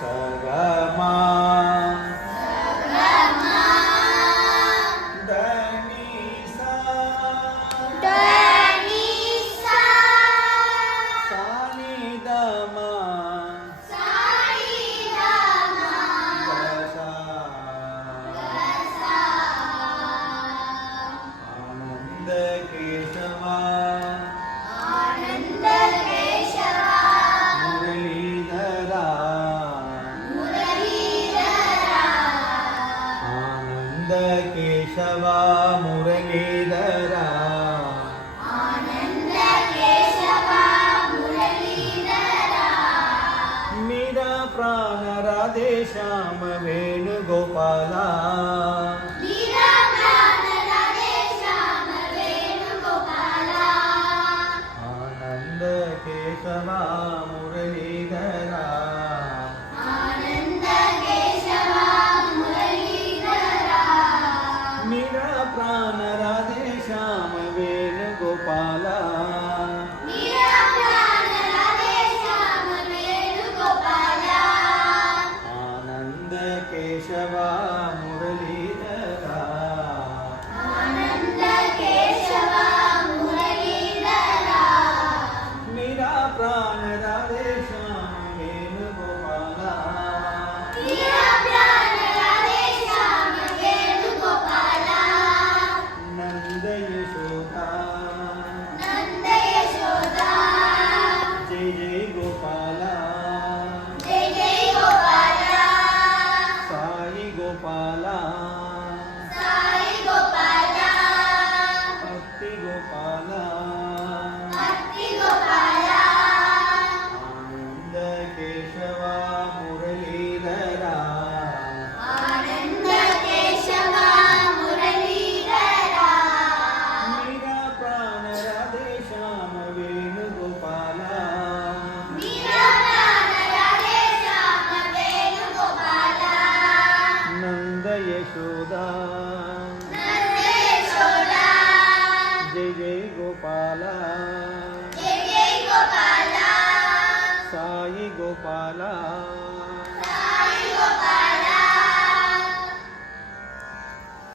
ಸಗಮ ಧನಿ ಸಾ ಸಾನಿ ದಮ ಗಸ ಆನಂದ ಕೇಶವ ಮುರಳೀಧರ ಆನಂದ ಕೇಶವ ಮುರಳೀಧರ ಮೀರಾ ಪ್ರಾಣ ರಾಧೆ ಶ್ಯಾಮ ವೇಣುಗೋಪಾಲ ಆನಂದ ಕೇಶವ ಮುರಳೀಧರ ಮೀರಾ ಪ್ರಾಣ ರಾಧೆ ಶ್ಯಾಮ ವೇಣುಗೋಪಾಲ ಆನಂದ ಕೇಶವ ಮುರಳೀಧರ ಮೀರಾ ಪ್ರಾಣ ರಾಧೆ ಶ್ಯಾಮ ವೇಣುಗೋಪಾಲ ನಂದ ಯಶೋದ ಜಯ ಜಯ ಗೋಪಾಲ ಸಾಯಿ ಗೋಪಾಲ ಭಕ್ತಿ ಗೋಪಾಲ ಆನಂದ ಕೇಶವ ಮುರಳೀಧರ ಮೀರಾ ಪ್ರಾಣ ರಾಧೆ ಶ್ಯಾಮ ವೇಣುಗೋಪಾಲ ನಂದ ಯಶೋದ ಜಯ ಜಯ ಗೋಪಾಲ ಸಾಯಿ ಗೋಪಾಲ